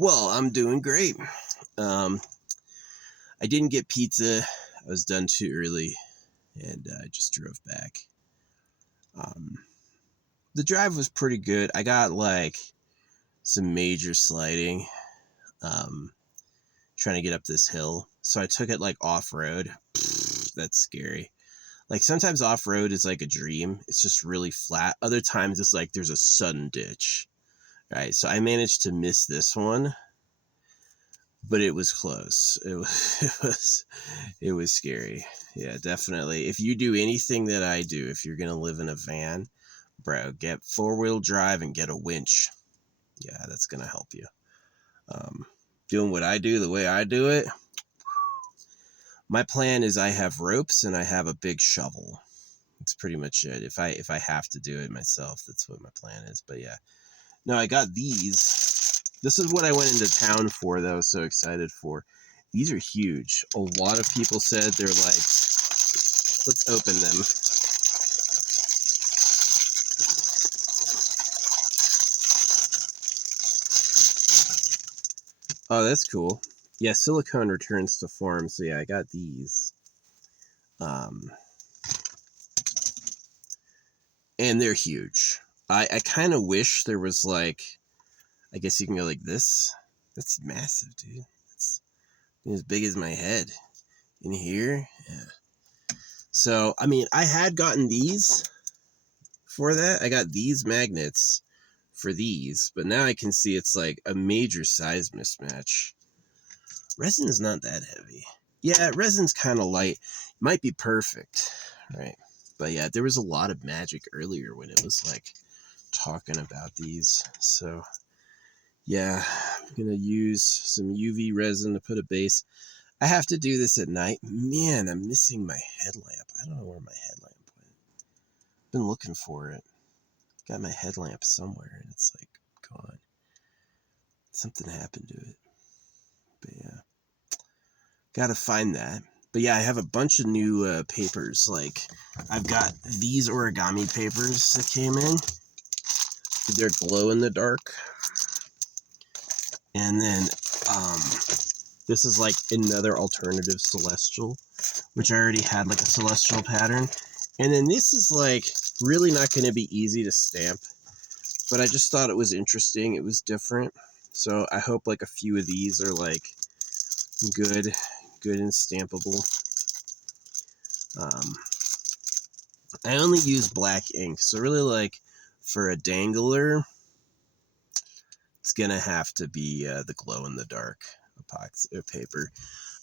Well, I'm doing great. Um, I didn't get pizza. I was done too early, and I just drove back. Um, the drive was pretty good. I got like some major sliding, um, trying to get up this hill. So I took it like off road. That's scary. Like sometimes off road is like a dream. It's just really flat. Other times it's like there's a sudden ditch. Right. So I managed to miss this one, but it was close. It was scary. Yeah, definitely. If you do anything that I do, if you're gonna live in a van, bro, get 4-wheel drive and get a winch. Yeah, that's gonna help you. Um, Doing what I do the way I do it. My plan is I have ropes and I have a big shovel. That's pretty much it. If I have to do it myself, that's what my plan is. But yeah, no, I got these. This is what I went into town for that I was so excited for. These are huge. A lot of people said they're like, let's open them. Oh, that's cool. Yeah, silicone returns to form. So yeah, I got these. And they're huge. I kind of wish there was like, I guess you can go like this. That's massive, dude. It's as big as my head. In here, yeah. So, I mean, I had gotten these for that. I got these magnets for these, but now I can see it's like a major size mismatch. Resin's not that heavy. Yeah, resin's kind of light. Might be perfect, right? But yeah, there was a lot of magic earlier when it was like talking about these. So yeah, I'm gonna use some UV resin to put a base. I have to do this at night. Man, I'm missing my headlamp. I don't know where my headlamp went. Been looking for it. Got my headlamp somewhere and it's like gone. Something happened to it. But yeah, gotta find that. But yeah, I have a bunch of new papers. Like, I've got these origami papers that came in. They're glow in the dark. And then this is like another alternative celestial, which I already had like a celestial pattern. And then this is like really not going to be easy to stamp, but I just thought it was interesting. It was different. So I hope like a few of these are like good and stampable. I only use black ink, so really like for a dangler, it's gonna have to be the glow in the dark epoxy paper.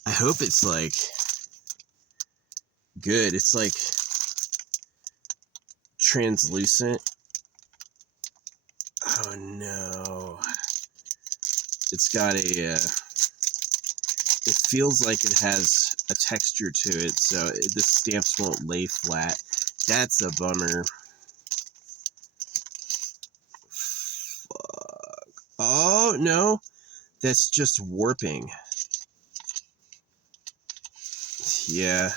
I hope it's like good. It's like translucent. Oh no. It's got a, it feels like it has a texture to it, so the stamps won't lay flat. That's a bummer. Fuck. Oh, no. That's just warping. Yeah.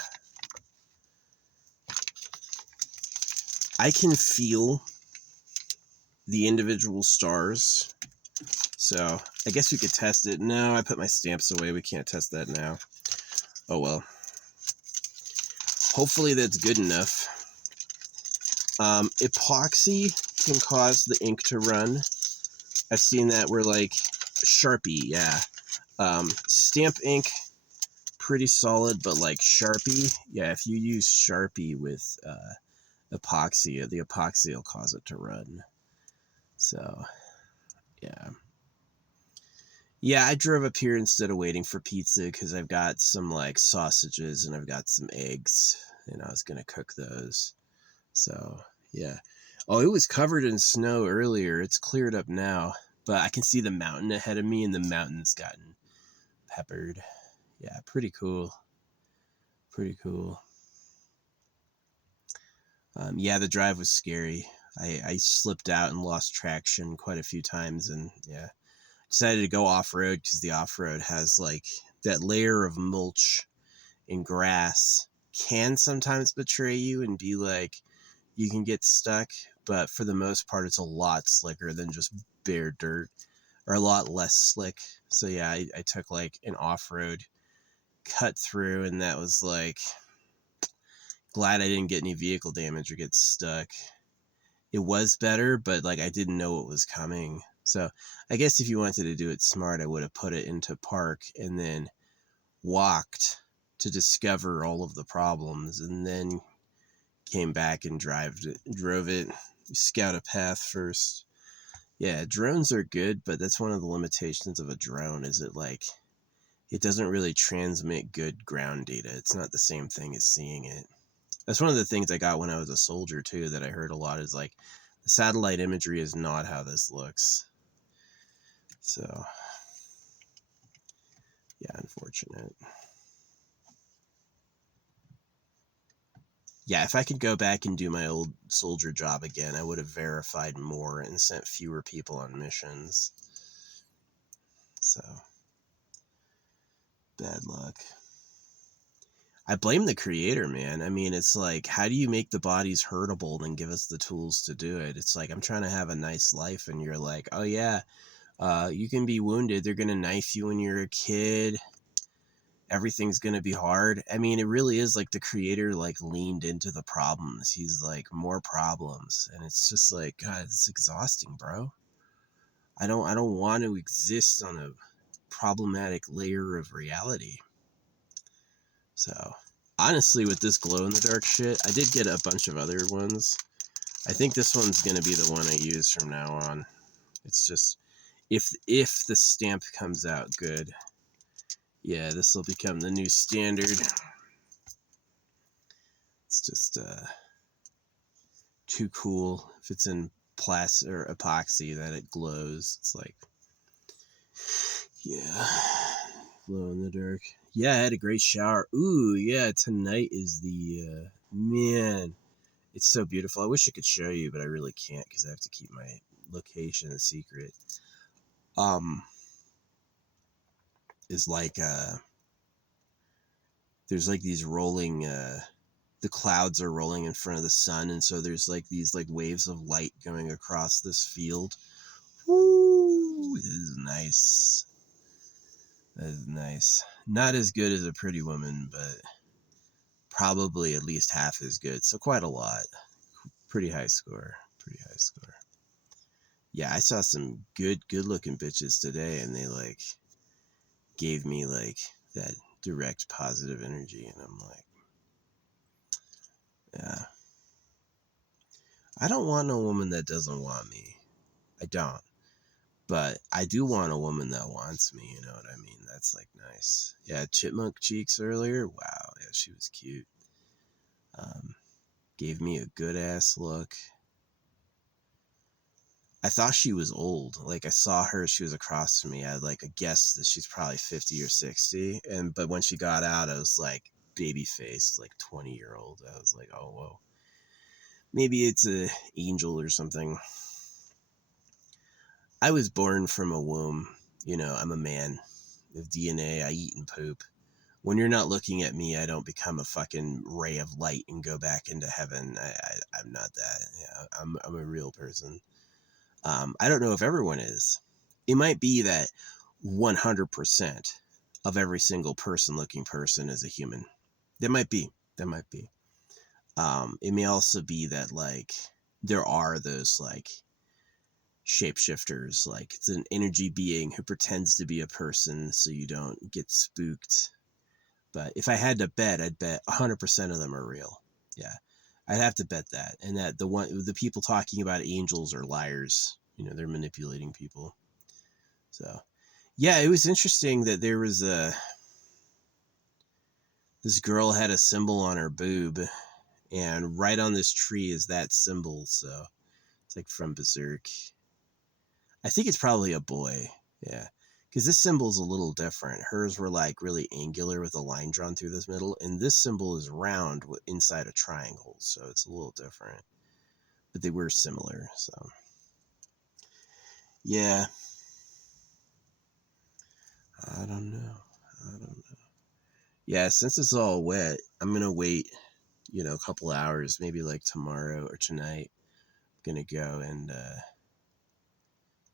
I can feel the individual stars. So I guess we could test it. No, I put my stamps away. We can't test that now. Oh well. Hopefully that's good enough. Epoxy can cause the ink to run. I've seen that where like Sharpie, yeah. Stamp ink, pretty solid, but like Sharpie, yeah, if you use Sharpie with epoxy, the epoxy will cause it to run. So, yeah. Yeah, I drove up here instead of waiting for pizza because I've got some like sausages and I've got some eggs and I was going to cook those. So, yeah. Oh, it was covered in snow earlier. It's cleared up now, but I can see the mountain ahead of me and the mountain's gotten peppered. Yeah, pretty cool. Pretty cool. Yeah, the drive was scary. I slipped out and lost traction quite a few times and yeah. Decided to go off-road because the off-road has like that layer of mulch and grass can sometimes betray you and be like you can get stuck, but for the most part it's a lot slicker than just bare dirt or a lot less slick. So yeah, I took like an off-road cut through, and that was like, glad I didn't get any vehicle damage or get stuck. It was better, but like I didn't know what was coming. So I guess if you wanted to do it smart, I would have put it into park and then walked to discover all of the problems, and then came back and drove it, scout a path first. Yeah, drones are good, but that's one of the limitations of a drone, is it doesn't really transmit good ground data. It's not the same thing as seeing it. That's one of the things I got when I was a soldier too, that I heard a lot, is like, the satellite imagery is not how this looks. So yeah, unfortunate. Yeah, if I could go back and do my old soldier job again, I would have verified more and sent fewer people on missions. So, bad luck. I blame the creator, man. I mean, it's like, how do you make the bodies hurtable and then give us the tools to do it? It's like, I'm trying to have a nice life, and you're like, oh yeah, you can be wounded. They're going to knife you when you're a kid. Everything's going to be hard. I mean, it really is like the creator like leaned into the problems. He's like, more problems. And it's just like, God, it's exhausting, bro. I don't want to exist on a problematic layer of reality. So honestly, with this glow in the dark shit, I did get a bunch of other ones. I think this one's going to be the one I use from now on. It's just, if the stamp comes out good, yeah, this will become the new standard. It's just too cool. If it's in plastic or epoxy, that it glows. It's like, yeah, glow in the dark. Yeah, I had a great shower. Ooh, yeah, tonight is the man. It's so beautiful. I wish I could show you, but I really can't because I have to keep my location a secret. Is like there's like these rolling the clouds are rolling in front of the sun, and so there's like these like waves of light going across this field. Woo! This is nice. That is nice. Not as good as a Pretty Woman, but probably at least half as good. So quite a lot. Pretty high score. Pretty high score. Yeah, I saw some good looking bitches today, and they like gave me like that direct positive energy, and I'm like, yeah. I don't want no woman that doesn't want me. I don't. But I do want a woman that wants me, you know what I mean? That's like nice. Yeah, chipmunk cheeks earlier. Wow, yeah, she was cute. Gave me a good ass look. I thought she was old. Like, I saw her, she was across from me. I had like a guess that she's probably 50 or 60. But when she got out, I was like baby faced, like 20-year-old. I was like, oh whoa. Maybe it's a angel or something. I was born from a womb. You know, I'm a man with DNA. I eat and poop. When you're not looking at me, I don't become a fucking ray of light and go back into heaven. I'm not that. Yeah, I'm a real person. I don't know if everyone is. It might be that 100% of every single person-looking person is a human. That might be. That might be. It may also be that like there are those like shapeshifters, like it's an energy being who pretends to be a person so you don't get spooked. But if I had to bet, I'd bet 100% of them are real. Yeah, I'd have to bet that, and that the people talking about angels are liars. You know, they're manipulating people. So, yeah, it was interesting that there was this girl had a symbol on her boob, and right on this tree is that symbol. So it's like from Berserk. I think it's probably a boy. Yeah. Because this symbol's a little different. Hers were like really angular with a line drawn through this middle, and this symbol is round inside a triangle, so it's a little different. But they were similar, so yeah. I don't know. I don't know. Yeah, since it's all wet, I'm gonna wait, you know, a couple hours, maybe like tomorrow or tonight. I'm gonna go and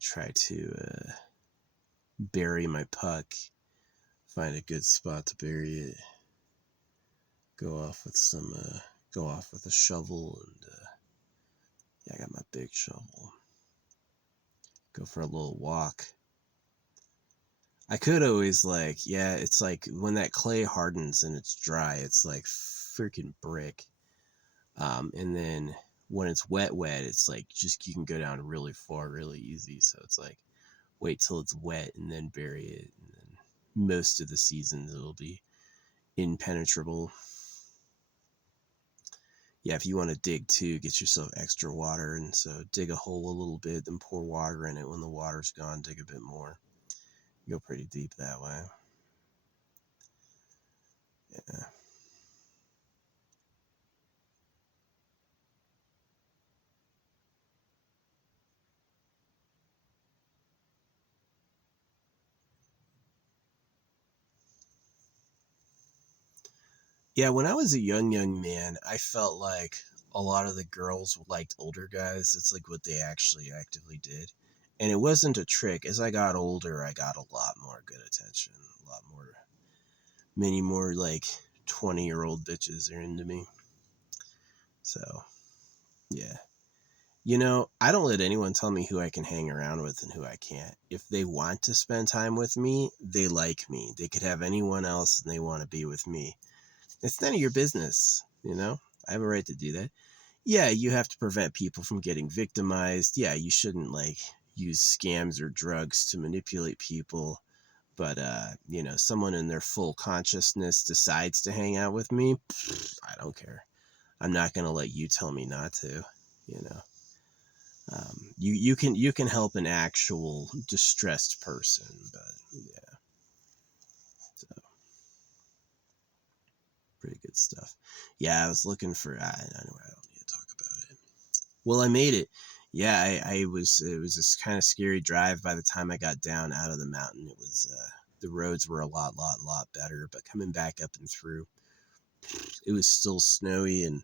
try to bury my puck, find a good spot to bury it, go off with a shovel, and yeah, I got my big shovel. Go for a little walk. I could always it's like when that clay hardens and it's dry, it's like freaking brick. And then when it's wet, it's like just you can go down really far, really easy. So it's like wait till it's wet and then bury it. And then most of the seasons it'll be impenetrable. Yeah, if you want to dig too, get yourself extra water, and so dig a hole a little bit, then pour water in it. When the water's gone, dig a bit more. You go pretty deep that way. Yeah. Yeah, when I was a young man, I felt like a lot of the girls liked older guys. It's like what they actually actively did. And it wasn't a trick. As I got older, I got a lot more good attention. A lot more, many more like 20-year-old bitches are into me. So, yeah. You know, I don't let anyone tell me who I can hang around with and who I can't. If they want to spend time with me, they like me. They could have anyone else and they want to be with me. It's none of your business, you know? I have a right to do that. Yeah, you have to prevent people from getting victimized. Yeah, you shouldn't use scams or drugs to manipulate people. But you know, someone in their full consciousness decides to hang out with me, I don't care. I'm not going to let you tell me not to, you know. You can help an actual distressed person, but yeah, so pretty good stuff. Yeah, I was looking for. I don't need to talk about it. Well, I made it. Yeah, I was. It was this kind of scary drive. By the time I got down out of the mountain, it was the roads were a lot better. But coming back up and through, it was still snowy and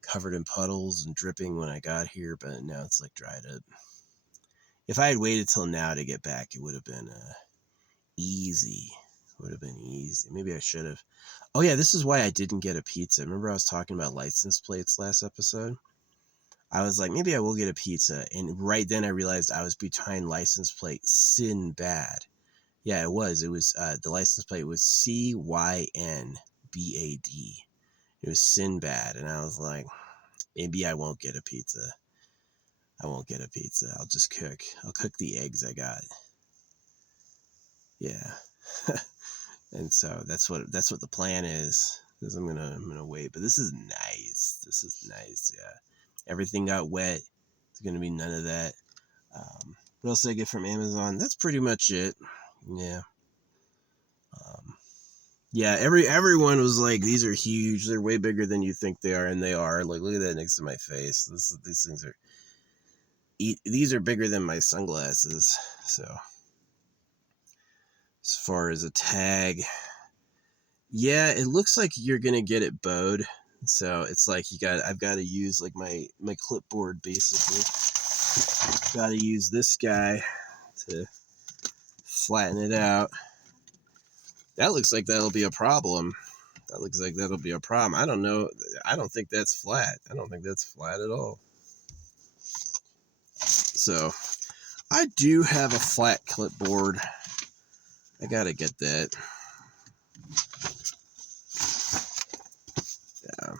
covered in puddles and dripping when I got here. But now it's like dried up. If I had waited till now to get back, it would have been easy. Would have been easy. Maybe I should have. Oh yeah, this is why I didn't get a pizza. Remember I was talking about license plates last episode? I was like, maybe I will get a pizza. And right then I realized I was behind license plate Sinbad. Yeah, it was. It was the license plate was CYNBAD. It was Sinbad. And I was like, maybe I won't get a pizza. I won't get a pizza. I'll just cook. I'll cook the eggs I got. Yeah. And so that's what the plan is. Is I'm gonna wait. But this is nice. This is nice. Yeah. Everything got wet. It's gonna be none of that. What else did I get from Amazon? That's pretty much it. Yeah. Yeah. Everyone was like, these are huge. They're way bigger than you think they are, and they are. Like, look at that next to my face. These things are. These are bigger than my sunglasses. So, as far as a tag, yeah, it looks like you're gonna get it bowed. So it's like I've got to use like my clipboard basically. Got to use this guy to flatten it out. That looks like that'll be a problem. That looks like that'll be a problem. I don't know. I don't think that's flat. I don't think that's flat at all. So I do have a flat clipboard. I gotta get that. Yeah.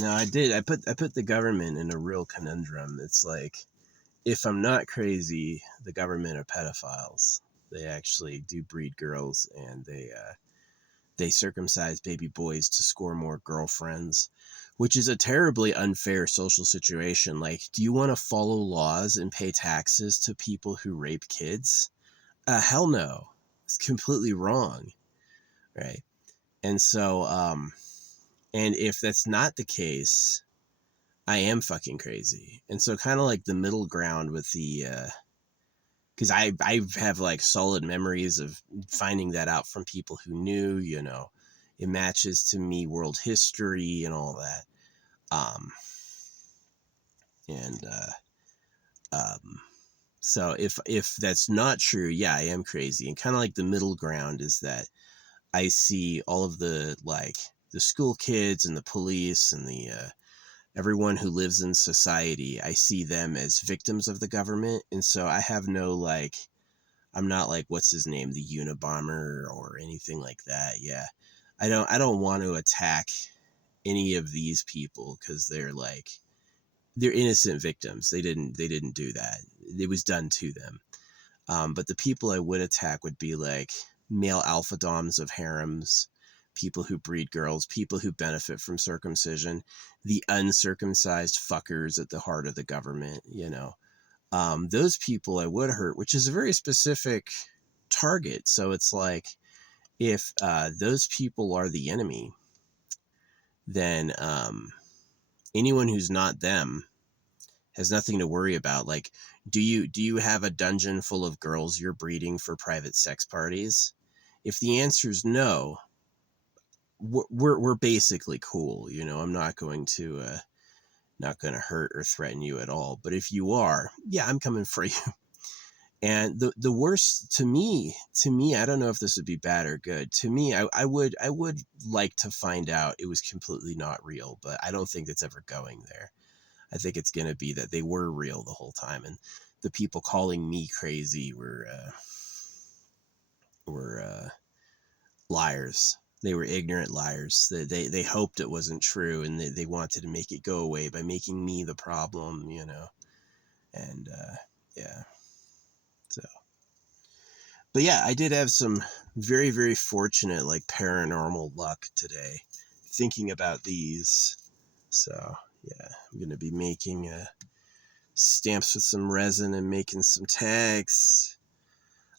No, I did. I put the government in a real conundrum. It's like, if I'm not crazy, the government are pedophiles. They actually do breed girls, and they circumcise baby boys to score more girlfriends, which is a terribly unfair social situation. Like, do you want to follow laws and pay taxes to people who rape kids? Hell no. It's completely wrong, right? And so, and if that's not the case, I am fucking crazy. And so, kind of like the middle ground with the, because I have like solid memories of finding that out from people who knew, you know, it matches to me world history and all that. And Um, so if that's not true, yeah, I am crazy. And kind of like the middle ground is that I see all of the like the school kids and the police and the everyone who lives in society. I see them as victims of the government, and so I have no like. I'm not like what's his name, the Unabomber or anything like that. Yeah, I don't want to attack any of these people because they're innocent victims. They didn't do that. It was done to them. But the people I would attack would be like male alpha doms of harems, people who breed girls, people who benefit from circumcision, the uncircumcised fuckers at the heart of the government, you know. Those people I would hurt, which is a very specific target. So it's like if those people are the enemy, then anyone who's not them has nothing to worry about. Like, do you have a dungeon full of girls you're breeding for private sex parties? If the answer is no, we're basically cool. You know, I'm not going to hurt or threaten you at all. But if you are, yeah, I'm coming for you. And the worst to me, I don't know if this would be bad or good. To me, I would like to find out it was completely not real, but I don't think it's ever going there. I think it's going to be that they were real the whole time, and the people calling me crazy were liars. They were ignorant liars. They hoped it wasn't true, and they wanted to make it go away by making me the problem, you know. And yeah, so. But yeah, I did have some very, very fortunate, like, paranormal luck today thinking about these. So yeah, I'm going to be making stamps with some resin and making some tags.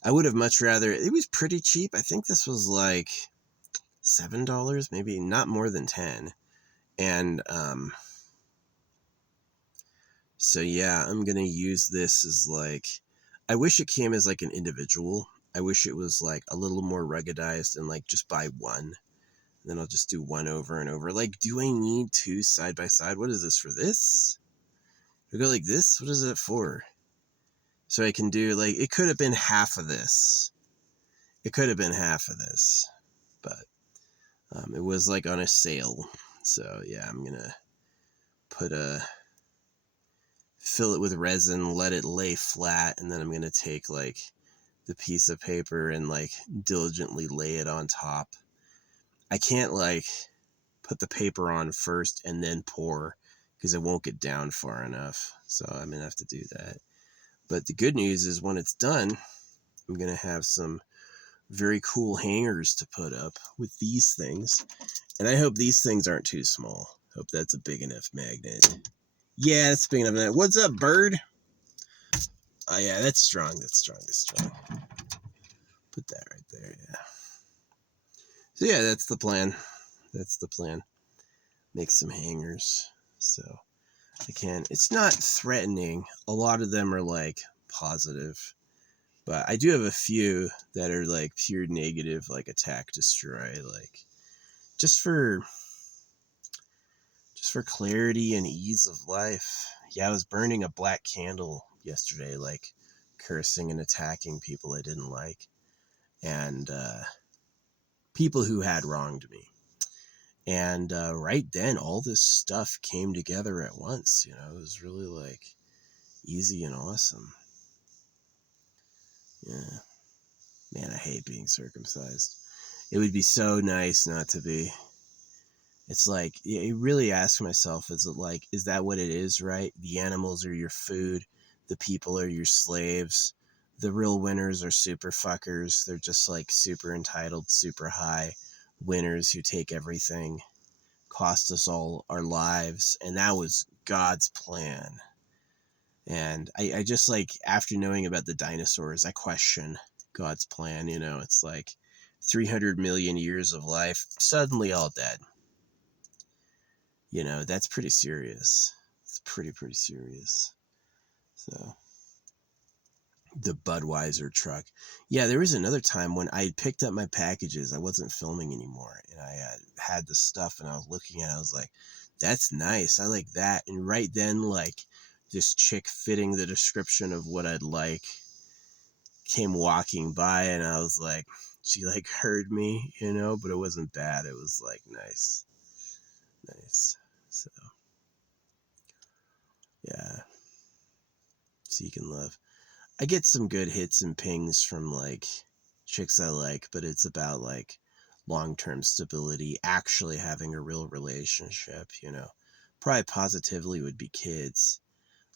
I would have much rather, it was pretty cheap. I think this was like $7, maybe not more than 10. And so yeah, I'm going to use this as like, I wish it came as like an individual. I wish it was like a little more ruggedized and like just buy one. Then I'll just do one over and over. Like, do I need two side by side? What is this for this? Do I go like this? What is it for? So I can do like, it could have been half of this. It could have been half of this, but it was like on a sale. So yeah, I'm gonna fill it with resin, let it lay flat, and then I'm gonna take like the piece of paper and like diligently lay it on top. I can't like put the paper on first and then pour because it won't get down far enough. So I'm gonna have to do that. But the good news is when it's done, I'm gonna have some very cool hangers to put up with these things. And I hope these things aren't too small. Hope that's a big enough magnet. Yeah, that's big enough magnet. What's up, bird? Oh yeah, that's strong. That's strong. That's strong. Put that right there, yeah. So yeah, that's the plan. That's the plan. Make some hangers. So I can. It's not threatening. A lot of them are like positive. But I do have a few that are like pure negative, like attack, destroy, like just for clarity and ease of life. Yeah, I was burning a black candle yesterday, like cursing and attacking people I didn't like, and people who had wronged me. And right then, all this stuff came together at once. You know, it was really like easy and awesome. Yeah, man, I hate being circumcised. It would be so nice not to be. It's like, you really ask myself, is it like, is that what it is, right? The animals are your food. The people are your slaves. The real winners are super fuckers. They're just like super entitled, super high winners who take everything, cost us all our lives. And that was God's plan. And I just like, after knowing about the dinosaurs, I question God's plan. You know, it's like 300 million years of life, suddenly all dead. You know, that's pretty serious. It's pretty serious. So, the Budweiser truck. Yeah, there was another time when I picked up my packages. I wasn't filming anymore. And I had the stuff and I was looking at it. I was like, that's nice. I like that. And right then, like, this chick fitting the description of what I'd like came walking by, and I was like, she like heard me, you know, but it wasn't bad. It was like nice. So yeah, seek and love. I get some good hits and pings from like chicks I like, but it's about like long-term stability, actually having a real relationship, you know. Probably positively would be kids.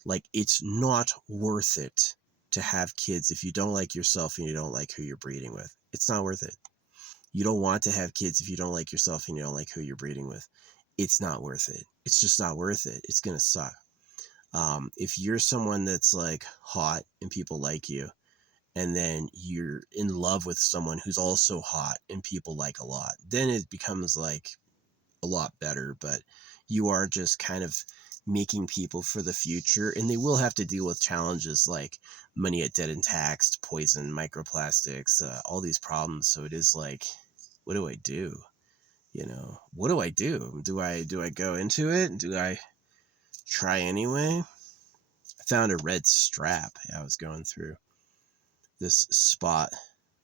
Like, it's not worth it to have kids if you don't like yourself and you don't like who you're breeding with. It's not worth it. You don't want to have kids if you don't like yourself and you don't like who you're breeding with. It's not worth it. It's just not worth it. It's gonna suck. If you're someone that's like hot and people like you, and then you're in love with someone who's also hot and people like a lot, then it becomes like a lot better. But you are just kind of making people for the future, and they will have to deal with challenges like money at dead and taxed, poison, microplastics, all these problems. So it is like, what do I do? You know, what do I do? Do I go into it? Do I try anyway? I found a red strap. I was going through this spot.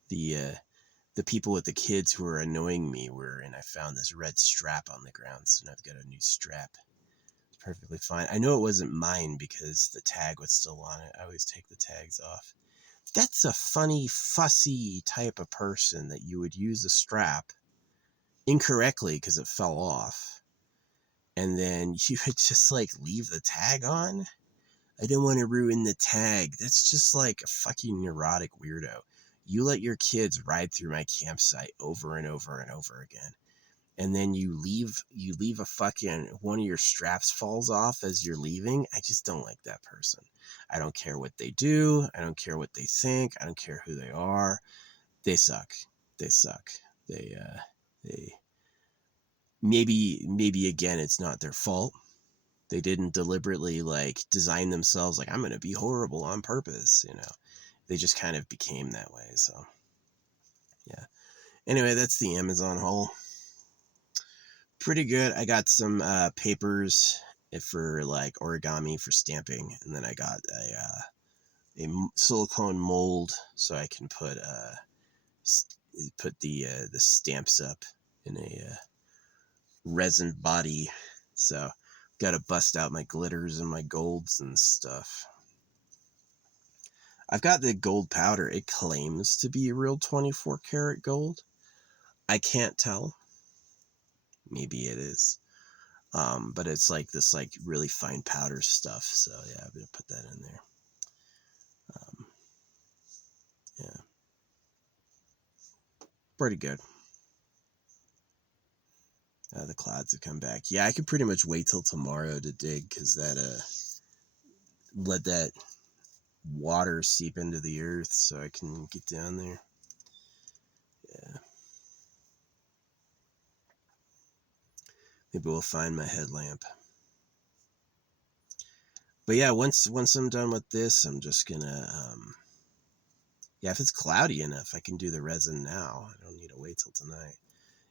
The people with the kids who were annoying me were, and I found this red strap on the ground, so now I've got a new strap. It's perfectly fine. I know it wasn't mine because the tag was still on it. I always take the tags off. That's a funny, fussy type of person that you would use a strap incorrectly because it fell off, and then you would just like leave the tag on. I didn't want to ruin the tag. That's just like a fucking neurotic weirdo. You let your kids ride through my campsite over and over and over again, and then you leave a fucking one of your straps falls off as you're leaving. I just don't like that person. I don't care what they do. I don't care what they think. I don't care who they are. They suck. They suck. They maybe again, it's not their fault. They didn't deliberately like design themselves like, I'm going to be horrible on purpose, you know. They just kind of became that way. So yeah. Anyway, that's the Amazon haul. Pretty good. I got some papers for like origami for stamping, and then I got a silicone mold so I can put the stamps up in a resin body. So got to bust out my glitters and my golds and stuff. I've got the gold powder. It claims to be real 24 karat gold. I can't tell. Maybe it is. But it's like this like really fine powder stuff. So yeah, I'm gonna put that in there. Yeah, pretty good. The clouds have come back. Yeah, I could pretty much wait till tomorrow to dig because that let that water seep into the earth so I can get down there. Yeah. Maybe we'll find my headlamp. But yeah, once I'm done with this, I'm just gonna yeah, if it's cloudy enough, I can do the resin now. I don't need to wait till tonight.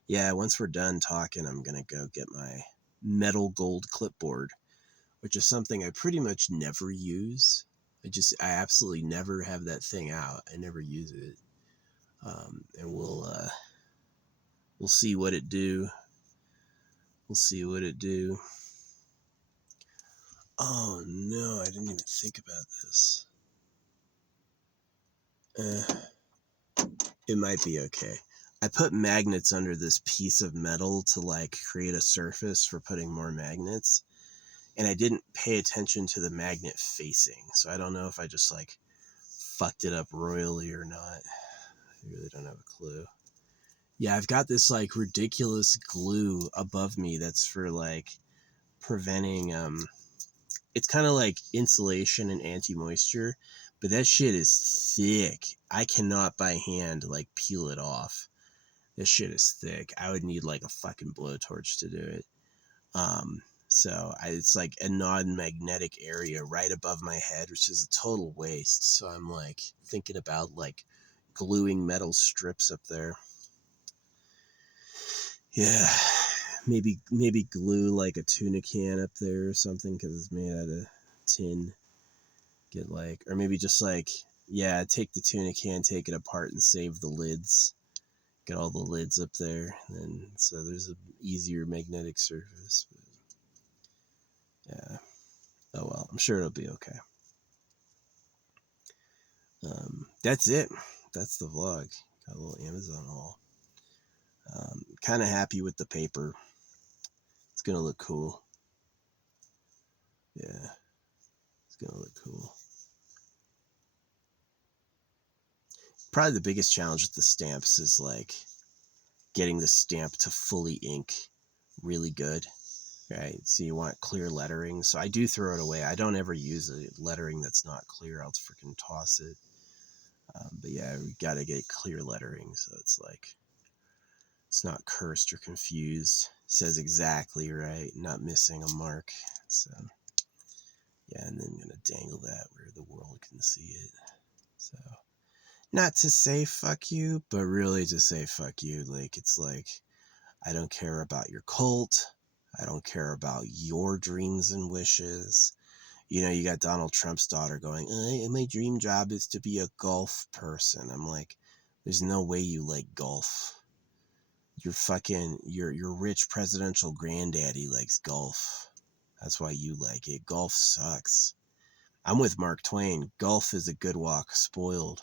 Yeah, once we're done talking, I'm gonna go get my metal gold clipboard, which is something I pretty much never use. I absolutely never have that thing out. I never use it. And we'll see what it do. We'll see what it do. Oh no, I didn't even think about this. It might be okay. I put magnets under this piece of metal to like create a surface for putting more magnets, and I didn't pay attention to the magnet facing, so I don't know if I just like fucked it up royally or not. I really don't have a clue. Yeah, I've got this like ridiculous glue above me that's for like preventing it's kind of like insulation and anti-moisture, but that shit is thick. I cannot by hand like peel it off. This shit is thick. I would need like a fucking blowtorch to do it. It's like a non-magnetic area right above my head, which is a total waste. So I'm like thinking about like gluing metal strips up there. Yeah, maybe glue like a tuna can up there or something because it's made out of tin, get like, or maybe just like, yeah, take the tuna can, take it apart and save the lids. Get all the lids up there, and then so there's an easier magnetic surface. But yeah. Oh well, I'm sure it'll be okay. That's it. That's the vlog. Got a little Amazon haul. Kind of happy with the paper. It's gonna look cool. Yeah, it's gonna look cool. Probably the biggest challenge with the stamps is like getting the stamp to fully ink really good, right? So you want clear lettering. So I do throw it away. I don't ever use a lettering that's not clear. I'll freaking toss it. But yeah, we got to get clear lettering so it's like it's not cursed or confused. It says exactly right, not missing a mark. So yeah, and then I'm gonna dangle that where the world can see it. So not to say fuck you, but really to say fuck you. Like it's like I don't care about your cult. I don't care about your dreams and wishes. You know, you got Donald Trump's daughter going, my dream job is to be a golf person. I'm like, there's no way you like golf. Your rich presidential granddaddy likes golf. That's why you like it. Golf sucks. I'm with Mark Twain. Golf is a good walk, spoiled.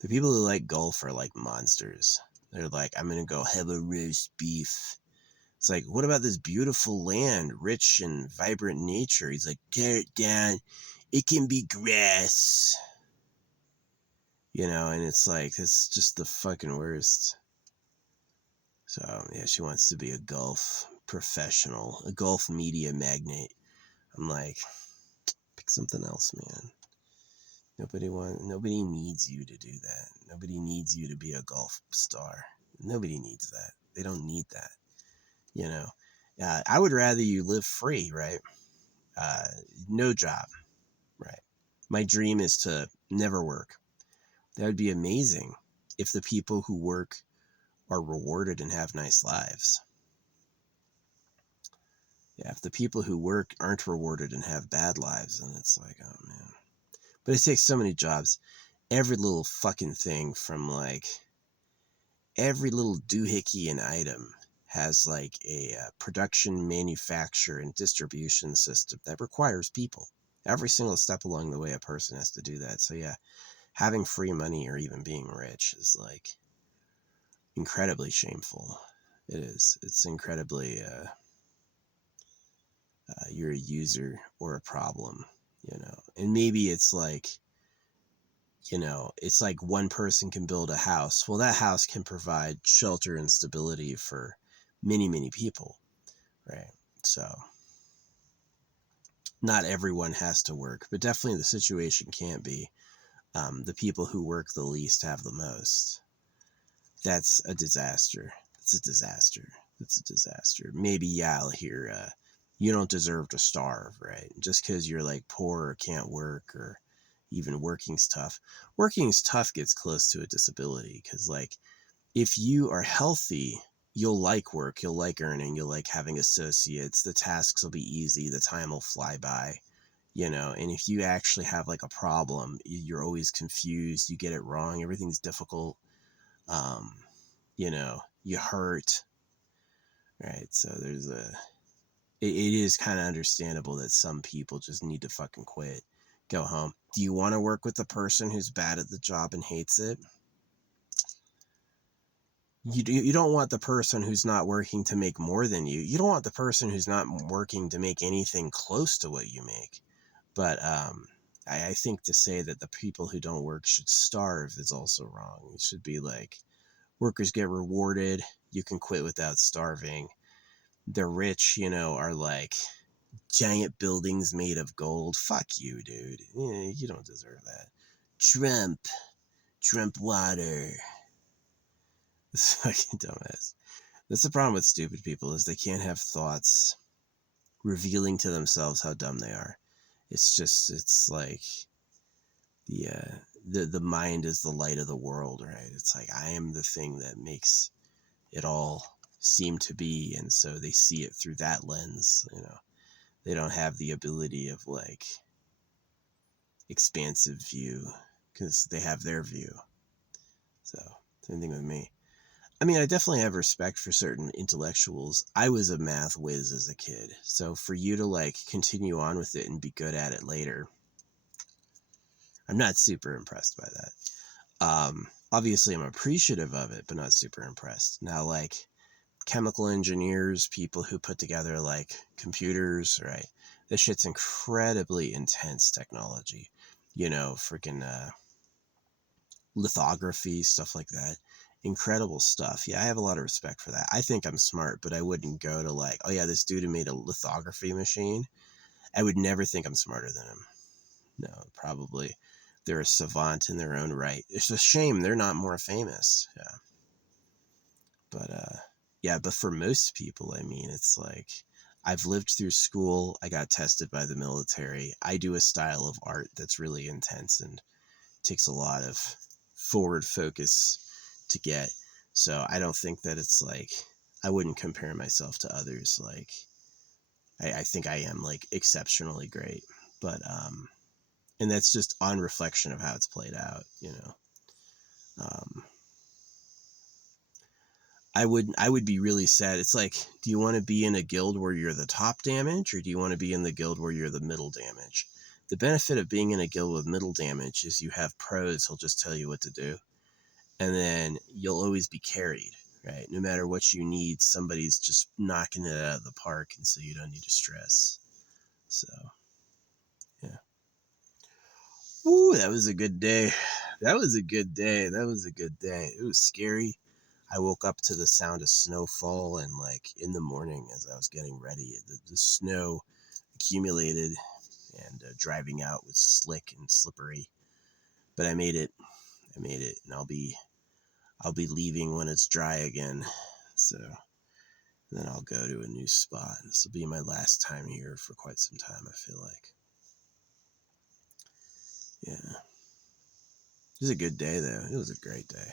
The people who like golf are like monsters. They're like, I'm going to go have a roast beef. It's like, what about this beautiful land, rich and vibrant nature? He's like, tear it down. It can be grass. You know, and it's like, it's just the fucking worst. So, yeah, she wants to be a golf professional, a golf media magnate. I'm like, pick something else, man. Nobody needs you to do that. Nobody needs you to be a golf star. Nobody needs that. They don't need that. You know, I would rather you live free, right? No job, right? My dream is to never work. That would be amazing if the people who work are rewarded and have nice lives. Yeah, if the people who work aren't rewarded and have bad lives, then it's like, oh man. But it takes so many jobs. Every little fucking thing from like every little doohickey and item has like a production, manufacture, and distribution system that requires people. Every single step along the way, a person has to do that. So yeah, having free money or even being rich is like incredibly shameful. It is. It's incredibly, you're a user or a problem, you know. And maybe it's like, you know, it's like one person can build a house. Well, that house can provide shelter and stability for many, many people, right? So not everyone has to work, but definitely the situation can't be. The people who work the least have the most. That's a disaster. It's a disaster. It's a disaster. Maybe, yeah, I'll hear, you don't deserve to starve, right? Just because you're like poor or can't work or even working's tough. Working's tough gets close to a disability because, like, if you are healthy, you'll like work, you'll like earning, you'll like having associates, the tasks will be easy, the time will fly by, you know. And if you actually have like a problem, you're always confused, you get it wrong, everything's difficult, um, you know, you hurt, right? So there's it is kind of understandable that some people just need to fucking quit, go home. Do you want to work with the person who's bad at the job and hates it? You don't want the person who's not working to make more than you. You don't want the person who's not working to make anything close to what you make. But I think to say that the people who don't work should starve is also wrong. It should be like workers get rewarded. You can quit without starving. The rich, you know, are like giant buildings made of gold. Fuck you, dude. You don't deserve that. Trump water. This fucking dumbass. That's the problem with stupid people is they can't have thoughts revealing to themselves how dumb they are. It's like the mind is the light of the world, right? It's like I am the thing that makes it all seem to be, and so they see it through that lens, you know. They don't have the ability of like expansive view because they have their view. So, same thing with me. I mean, I definitely have respect for certain intellectuals. I was a math whiz as a kid. So for you to like continue on with it and be good at it later, I'm not super impressed by that. Obviously I'm appreciative of it, but not super impressed. Now, like chemical engineers, people who put together like computers, right? This shit's incredibly intense technology. You know, freaking lithography, stuff like that. Incredible stuff. Yeah, I have a lot of respect for that. I think I'm smart, but I wouldn't go to like, oh yeah, this dude who made a lithography machine. I would never think I'm smarter than him. No, probably they're a savant in their own right. It's a shame they're not more famous. Yeah. But yeah, but for most people, I mean, it's like I've lived through school. I got tested by the military. I do a style of art that's really intense and takes a lot of forward focus to get. So I don't think that it's like I wouldn't compare myself to others. Like I think I am like exceptionally great, but and that's just on reflection of how it's played out, you know. Um, I would be really sad. It's like, do you want to be in a guild where you're the top damage, or do you want to be in the guild where you're the middle damage? The benefit of being in a guild with middle damage is you have pros who'll just tell you what to do, and then you'll always be carried, right? No matter what you need, somebody's just knocking it out of the park, and so you don't need to stress. So, yeah. Ooh, that was a good day. That was a good day. That was a good day. It was scary. I woke up to the sound of snowfall, and like in the morning as I was getting ready, the snow accumulated, and driving out was slick and slippery. But I made it. I made it, and I'll be leaving when it's dry again. So then I'll go to a new spot. This will be my last time here for quite some time, I feel like. Yeah. It was a good day, though. It was a great day.